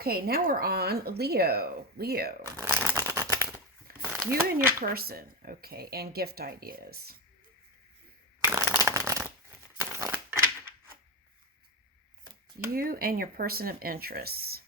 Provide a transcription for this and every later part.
Okay, now we're on Leo. Leo. You and your person. Okay, and gift ideas. You and your person of interest.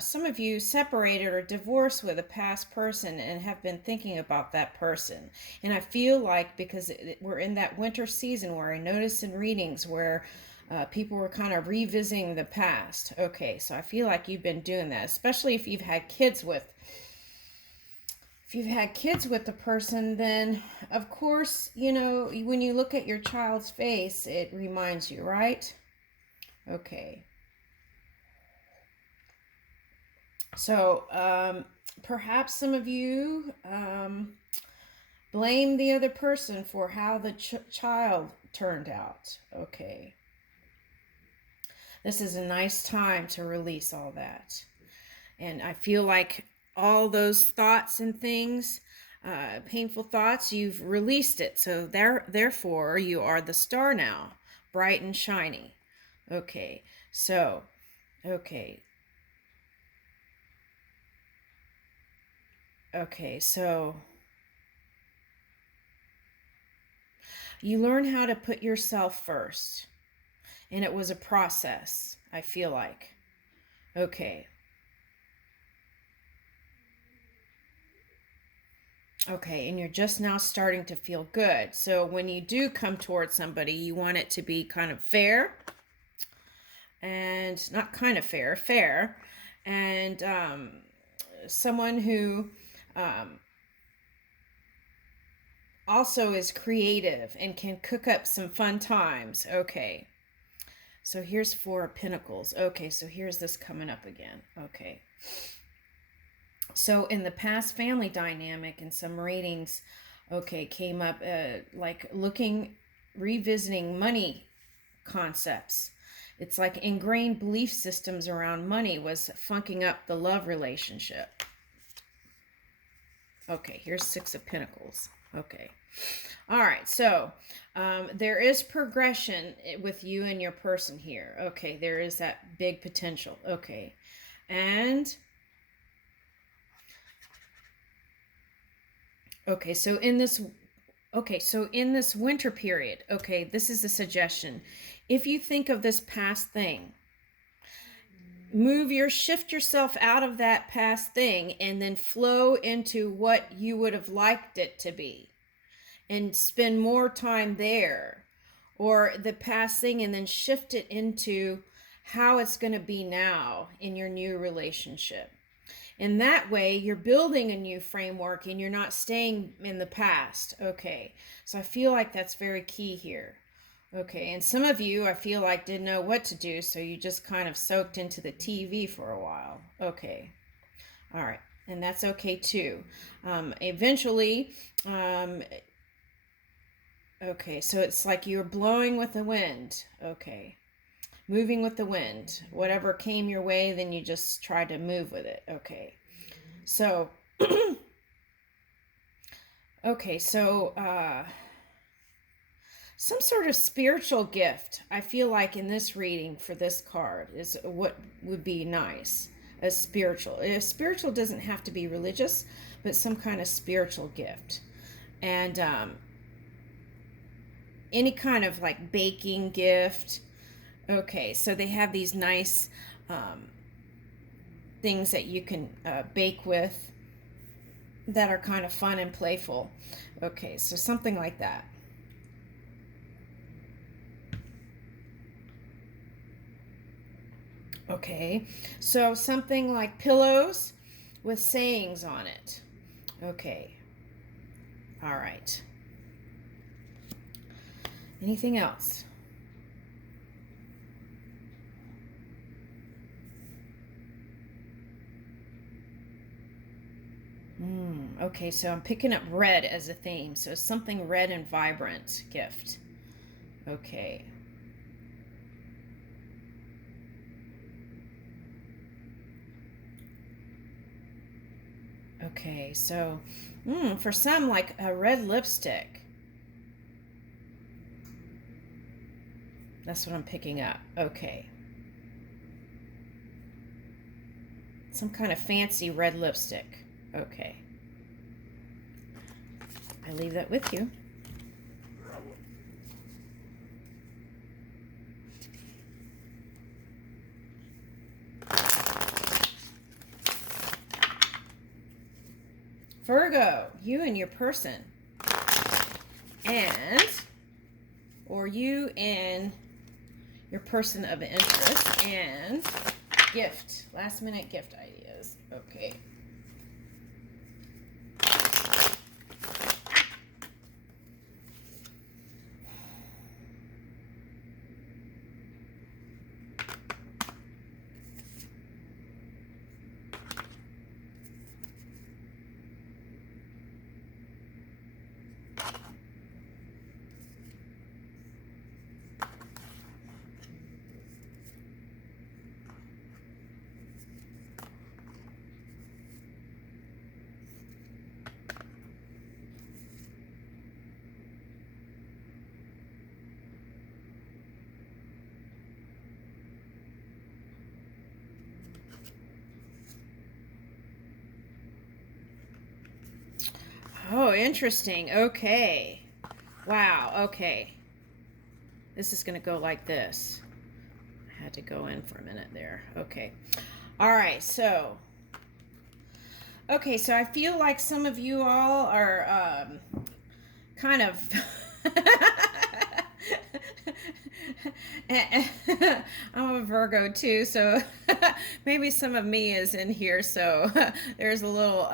Some of you separated or divorced with a past person and have been thinking about that person. And I feel like because we're in that winter season where I notice in readings where people were kind of revisiting the past. Okay, so I feel like you've been doing that, especially if you've had kids with. If you've had kids with the person, then of course, when you look at your child's face, it reminds you, right? Okay. So perhaps some of you blame the other person for how the child turned out. Okay. This is a nice time to release all that. And I feel like all those thoughts and things, painful thoughts, you've released it. So therefore, you are the star now, bright and shiny. Okay. So, okay. Okay, so you learn how to put yourself first. And it was a process, I feel like. Okay. Okay, and you're just now starting to feel good. So when you do come towards somebody, you want it to be kind of fair. And not kind of fair, fair. And someone who also is creative and can cook up some fun times. Okay. So here's Four of Pentacles. Okay, so here's this coming up again. Okay. So in the past family dynamic and some readings, okay, came up like revisiting money concepts. It's like ingrained belief systems around money was funking up the love relationship. Okay, here's Six of Pentacles. Okay. All right, so there is progression with you and your person here. Okay, there is that big potential. Okay, and okay, so in this winter period, okay, this is a suggestion. If you think of this past thing, shift yourself out of that past thing and then flow into what you would have liked it to be and spend more time there, or the past thing, and then shift it into how it's going to be now in your new relationship. And that way you're building a new framework and you're not staying in the past. Okay, so I feel like that's very key here. Okay, and some of you, I feel like, didn't know what to do, so you just kind of soaked into the TV for a while. Okay, all right, and that's okay too. Eventually, okay, so it's like you're blowing with the wind. Okay, moving with the wind. Whatever came your way, then you just try to move with it. Okay, so, okay, so, some sort of spiritual gift, I feel like in this reading for this card is what would be nice. A spiritual doesn't have to be religious, but some kind of spiritual gift. And any kind of like baking gift. Okay, so they have these nice things that you can bake with that are kind of fun and playful. Okay, so something like that. Okay, so something like pillows with sayings on it. Okay, all right. Anything else? Okay, so I'm picking up red as a theme. So something red and vibrant gift. Okay. Okay, so for some, like a red lipstick. That's what I'm picking up. Okay. Some kind of fancy red lipstick. Okay. I leave that with you. Virgo, you and your person. And, or you and your person of interest. And gift. Last minute gift ideas. Okay. Oh, interesting. Okay. Wow. Okay. This is going to go like this. I had to go in for a minute there. Okay. All right. So, okay. So I feel like some of you all are kind of. I'm a Virgo too, so maybe some of me is in here. So there's a little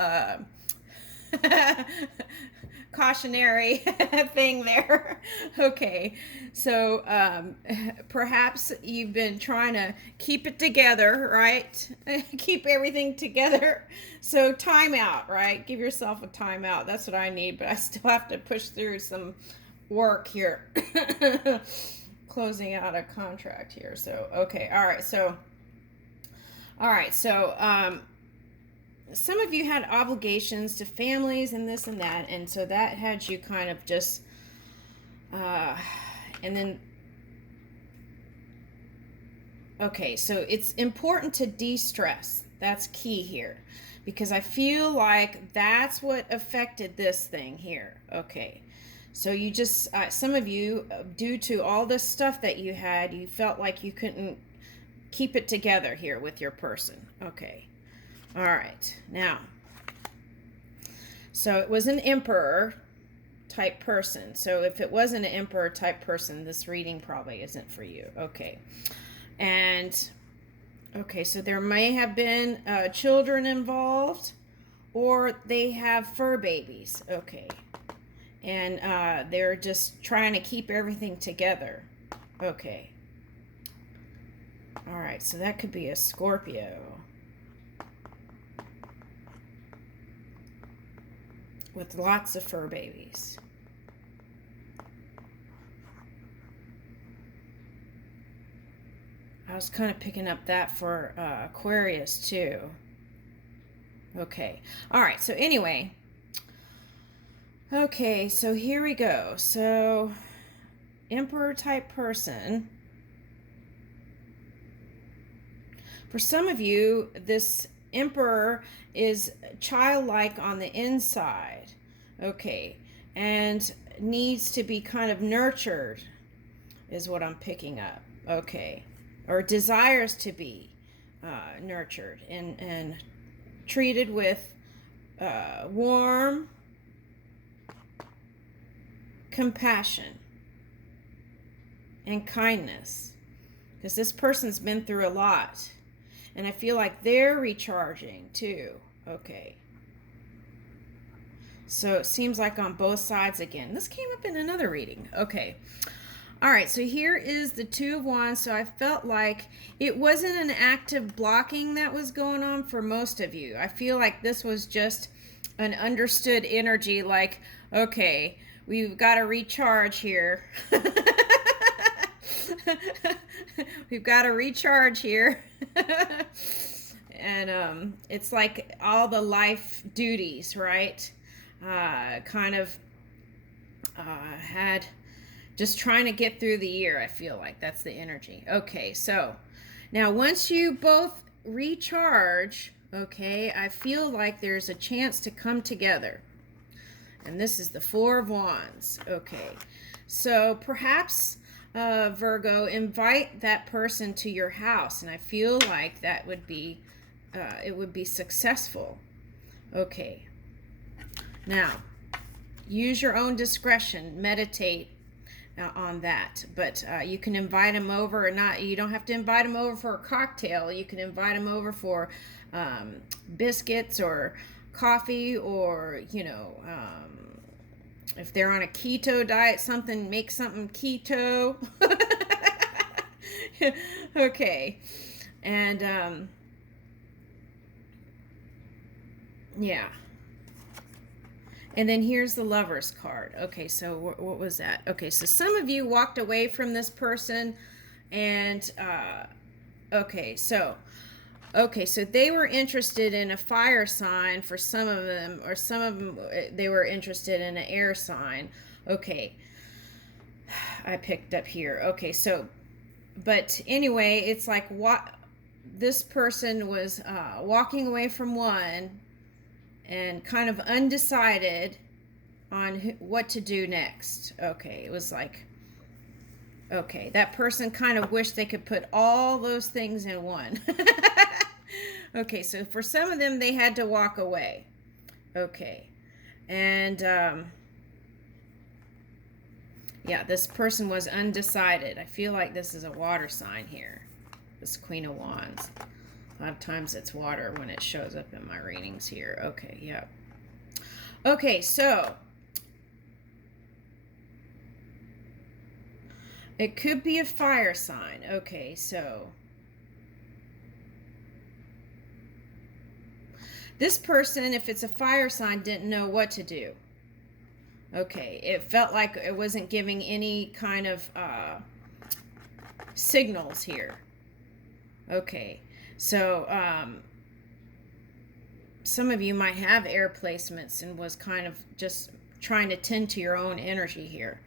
cautionary thing there. Okay, so perhaps you've been trying to keep it together, right? Keep everything together. So timeout, right? Give yourself a timeout. That's what I need, but I still have to push through some work here. Closing out a contract here. So okay, all right. So some of you had obligations to families and this and that, and so that had you kind of just and then okay, so it's important to de-stress. That's key here, because I feel like that's what affected this thing here. Okay, so you just some of you, due to all this stuff that you had, you felt like you couldn't keep it together here with your person. Okay. All right, now, so it was an emperor type person. So if it wasn't an emperor type person, this reading probably isn't for you. Okay, and okay, so there may have been children involved, or they have fur babies. Okay, and they're just trying to keep everything together. Okay, all right, so that could be a Scorpio. With lots of fur babies. I was kind of picking up that for Aquarius too. Okay. All right. So anyway. Okay. So here we go. So Emperor type person. For some of you, this Emperor is childlike on the inside, okay, and needs to be kind of nurtured, is what I'm picking up, okay, or desires to be nurtured and treated with warm compassion and kindness, because this person's been through a lot. And I feel like they're recharging too. Okay. So it seems like on both sides again. This came up in another reading. Okay. All right. So here is the Two of Wands. So I felt like it wasn't an active blocking that was going on for most of you. I feel like this was just an understood energy, like, okay, we've got to recharge here. We've got to recharge here. and it's like all the life duties, right? Kind of had just trying to get through the year. I feel like that's the energy. Okay, so now once you both recharge, okay, I feel like there's a chance to come together. And this is the Four of Wands. Okay, so perhaps Virgo, invite that person to your house, and I feel like that would be it would be successful. Okay, now use your own discretion, meditate on that, but you can invite them over, or not. You don't have to invite them over for a cocktail. You can invite them over for biscuits or coffee, or if they're on a keto diet, make something keto. Okay, and yeah. And then here's the Lover's card. Okay, so what was that? Okay, so some of you walked away from this person, and okay, so they were interested in a fire sign for some of them, or some of them they were interested in an air sign. Okay, I picked up here. Okay, so, but anyway, it's like what this person was walking away from one and kind of undecided on what to do next. Okay, it was like, okay, that person kind of wished they could put all those things in one. Okay, so for some of them, they had to walk away. Okay, and yeah, this person was undecided. I feel like this is a water sign here, this Queen of Wands. A lot of times it's water when it shows up in my readings here. Okay, yep. Okay, so it could be a fire sign. Okay, so this person, if it's a fire sign, didn't know what to do. Okay, it felt like it wasn't giving any kind of signals here. Okay, so some of you might have air placements and was kind of just trying to tend to your own energy here.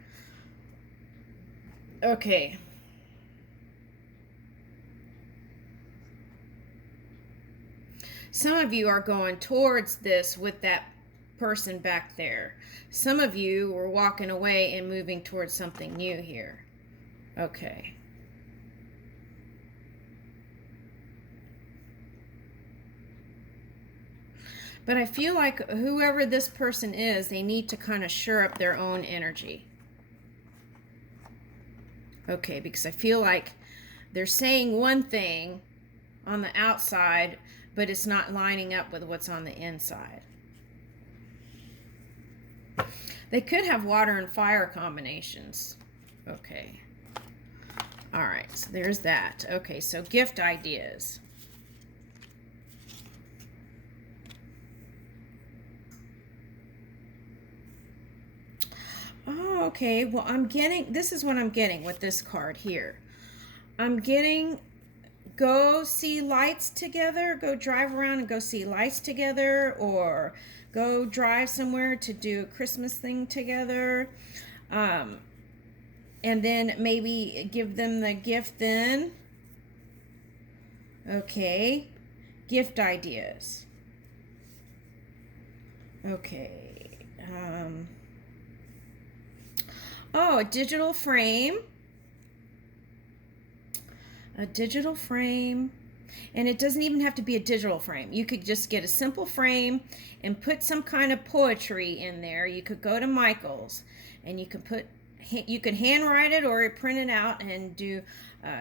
Okay. Some of you are going towards this with that person back there. Some of you were walking away and moving towards something new here. Okay. But I feel like whoever this person is, they need to kind of shore up their own energy. Okay, because I feel like they're saying one thing on the outside, but it's not lining up with what's on the inside. They could have water and fire combinations. Okay. All right, so there's that. Okay, so gift ideas. Oh, okay. Well, this is what I'm getting with this card here. I'm getting go see lights together, go drive around and go see lights together, or go drive somewhere to do a Christmas thing together. And then maybe give them the gift then. Okay. Gift ideas. Okay. Oh, a digital frame. A digital frame. And it doesn't even have to be a digital frame. You could just get a simple frame and put some kind of poetry in there. You could go to Michael's and you could handwrite it or print it out and do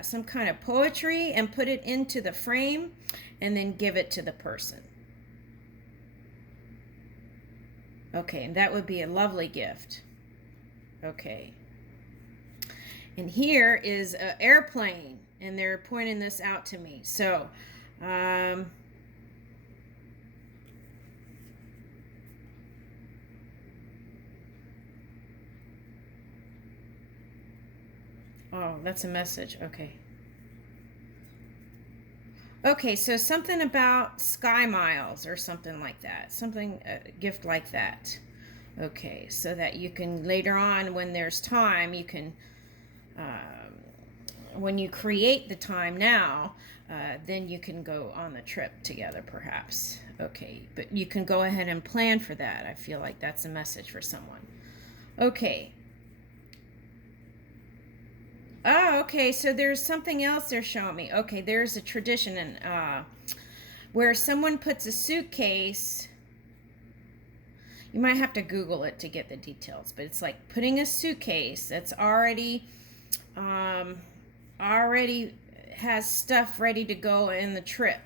some kind of poetry and put it into the frame and then give it to the person. Okay, and that would be a lovely gift. Okay. And here is an airplane, and they're pointing this out to me. So, oh, that's a message. Okay. Okay, so something about sky miles or something like that. Something, a gift like that. Okay, so that you can later on, when there's time, you can, when you create the time now, then you can go on the trip together, perhaps. Okay, but you can go ahead and plan for that. I feel like that's a message for someone. Okay. Oh, okay. So there's something else they're showing me. Okay, there's a tradition where someone puts a suitcase. You might have to Google it to get the details, but it's like putting a suitcase that's um, already has stuff ready to go in the trip.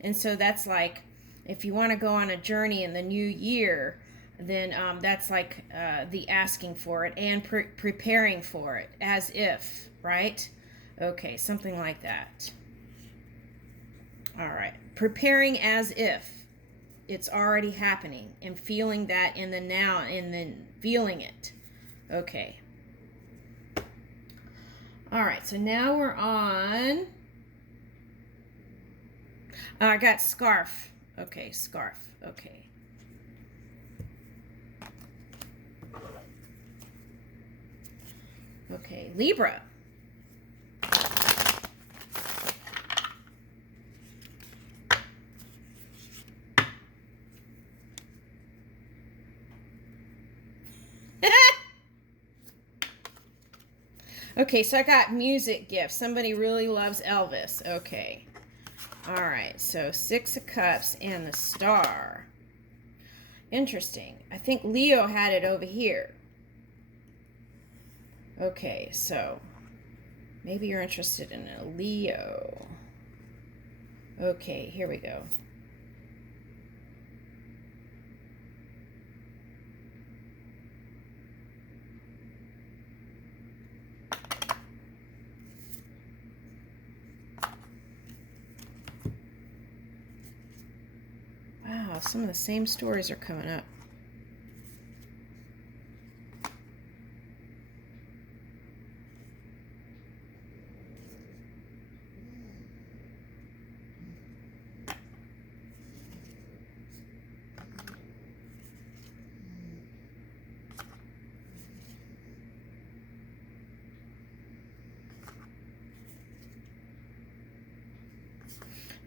And so that's like if you want to go on a journey in the new year, then that's like the asking for it and preparing for it as if, right? Okay, something like that. All right, preparing as if it's already happening and feeling that in the now and then feeling it. Okay. All right, so now we're on. I got scarf. Okay, scarf. Okay. Okay, Libra. Okay, so I got music gifts. Somebody really loves Elvis. Okay. All right, so Six of Cups and the Star. Interesting. I think Leo had it over here. Okay, so maybe you're interested in a Leo. Okay, here we go. Wow, some of the same stories are coming up.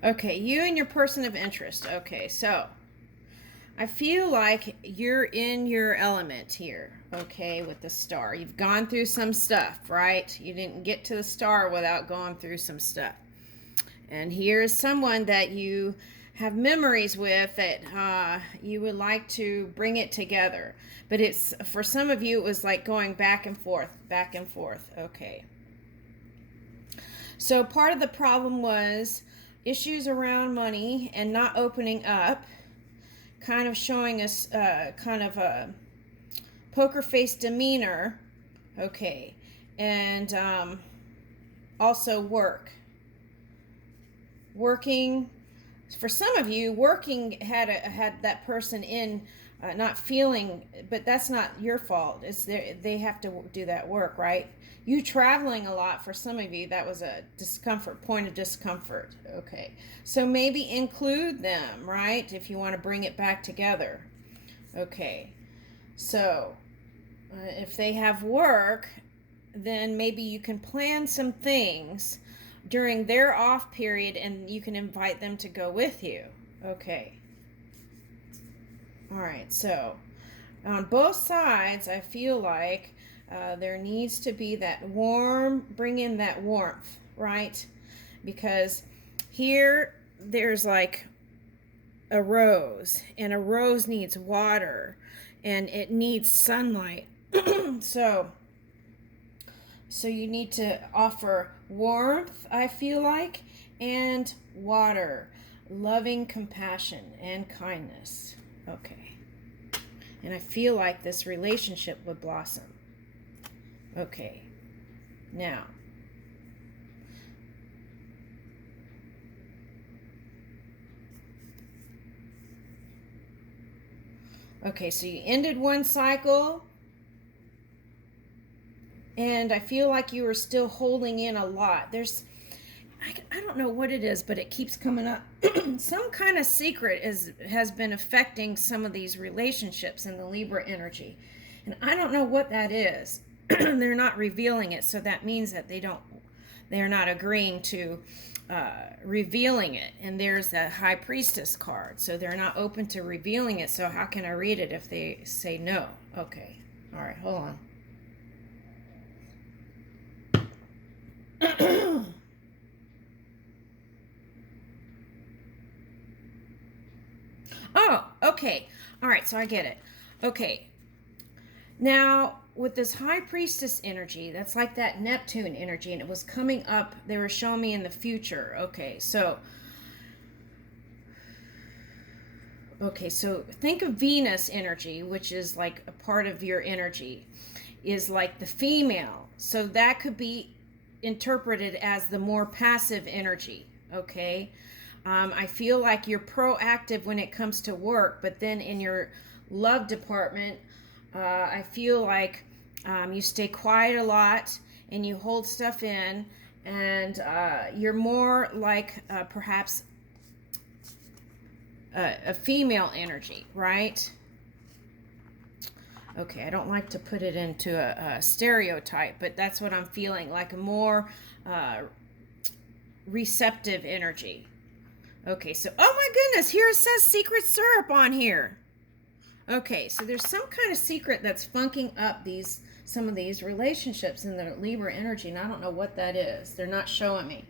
Okay, you and your person of interest. Okay, so I feel like you're in your element here, okay, with the star. You've gone through some stuff, right? You didn't get to the star without going through some stuff. And here's someone that you have memories with that you would like to bring it together. But it's for some of you, it was like going back and forth, back and forth. Okay. So part of the problem was issues around money and not opening up, kind of showing us kind of a poker face demeanor. Okay. And also working for some of you, working had that person in not feeling, but that's not your fault. It's they have to do that work, right? You traveling a lot, for some of you, that was a point of discomfort. Okay, so maybe include them, right, if you want to bring it back together. Okay, so if they have work, then maybe you can plan some things during their off period and you can invite them to go with you. Okay. All right. So on both sides, I feel like there needs to be that bring in that warmth, right? Because here there's like a rose, and a rose needs water and it needs sunlight. so So you need to offer warmth, I feel like, and water, loving compassion and kindness. Okay. And I feel like this relationship would blossom. Okay. Now, okay, so you ended one cycle, and I feel like you were still holding in a lot. I don't don't know what it is, but it keeps coming up. Some kind of secret has been affecting some of these relationships in the Libra energy. And I don't know what that is. They're not revealing it, so that means that they're not agreeing to revealing it. And there's the High Priestess card, so they're not open to revealing it. So how can I read it if they say no? Okay, all right, hold on. Oh, okay. All right, so I get it. Okay. Now, with this High Priestess energy, that's like that Neptune energy, and it was coming up. They were showing me in the future. Okay, so think of Venus energy, which is like a part of your energy, is like the female. So that could be interpreted as the more passive energy. Okay. I feel like you're proactive when it comes to work, but then in your love department, I feel like you stay quiet a lot and you hold stuff in, and you're more like perhaps a female energy, right? Okay, I don't like to put it into a stereotype, but that's what I'm feeling, like a more receptive energy. Okay, so, oh my goodness, here it says secret syrup on here. Okay, so there's some kind of secret that's funking up some of these relationships in the Libra energy, and I don't know what that is. They're not showing me.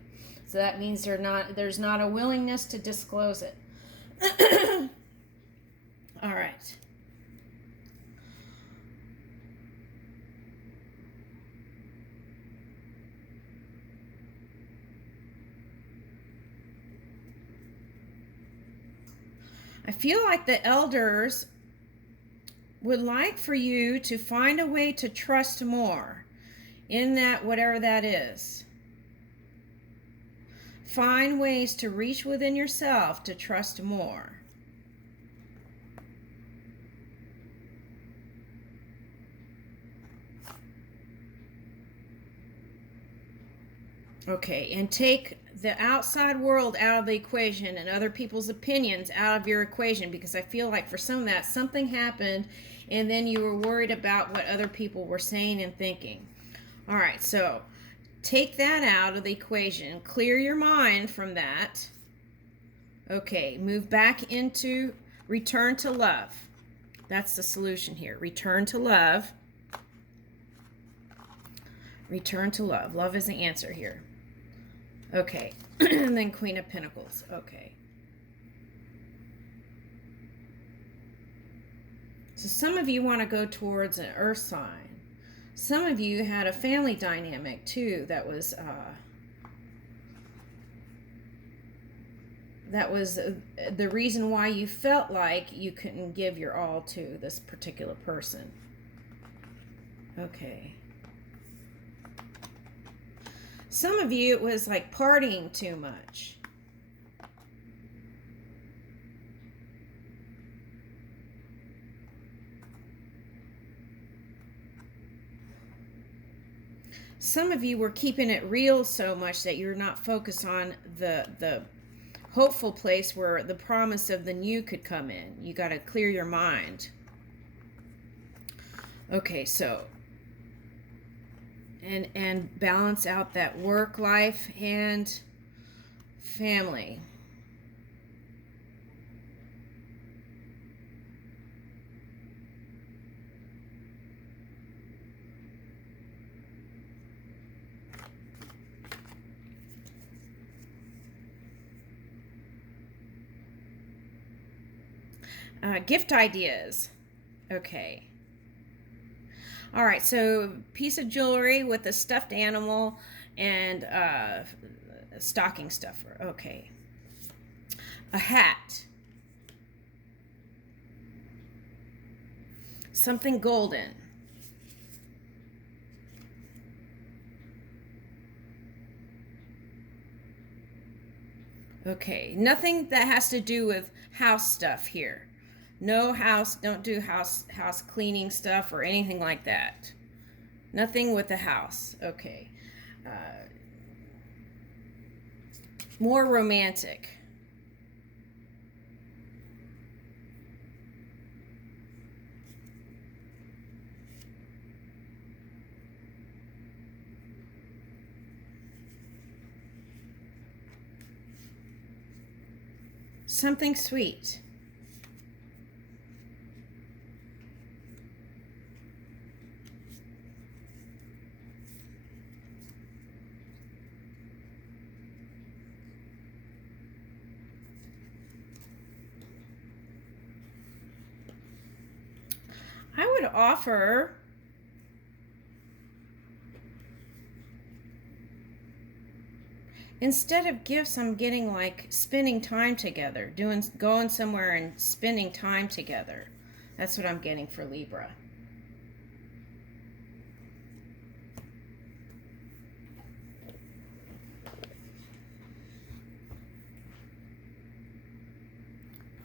So that means there's not a willingness to disclose it. All right. I feel like the elders would like for you to find a way to trust more in that, whatever that is. Find ways to reach within yourself to trust more. Okay, and take the outside world out of the equation and other people's opinions out of your equation, because I feel like for some of that, something happened and then you were worried about what other people were saying and thinking. All right, so take that out of the equation. Clear your mind from that. Okay, move back into return to love. That's the solution here. Return to love. Return to love. Love is the answer here. Okay, and then Queen of Pentacles. Okay. So some of you want to go towards an earth sign. Some of you had a family dynamic too that was the reason why you felt like you couldn't give your all to this particular person. Okay. Some of you, it was like partying too much. Some of you were keeping it real so much that you're not focused on the hopeful place where the promise of the new could come in. You got to clear your mind. Okay, so and balance out that work life and family. Gift ideas. Okay. All right, so piece of jewelry with a stuffed animal and a stocking stuffer. Okay. A hat. Something golden. Okay, nothing that has to do with house stuff here. No house, don't do house cleaning stuff or anything like that. Nothing with the house. Okay. more romantic. Something sweet. I would offer instead of gifts, I'm getting like spending time together, going somewhere and spending time together. That's what I'm getting for Libra.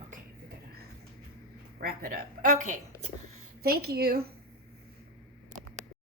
Okay, we gotta wrap it up. Okay, thank you.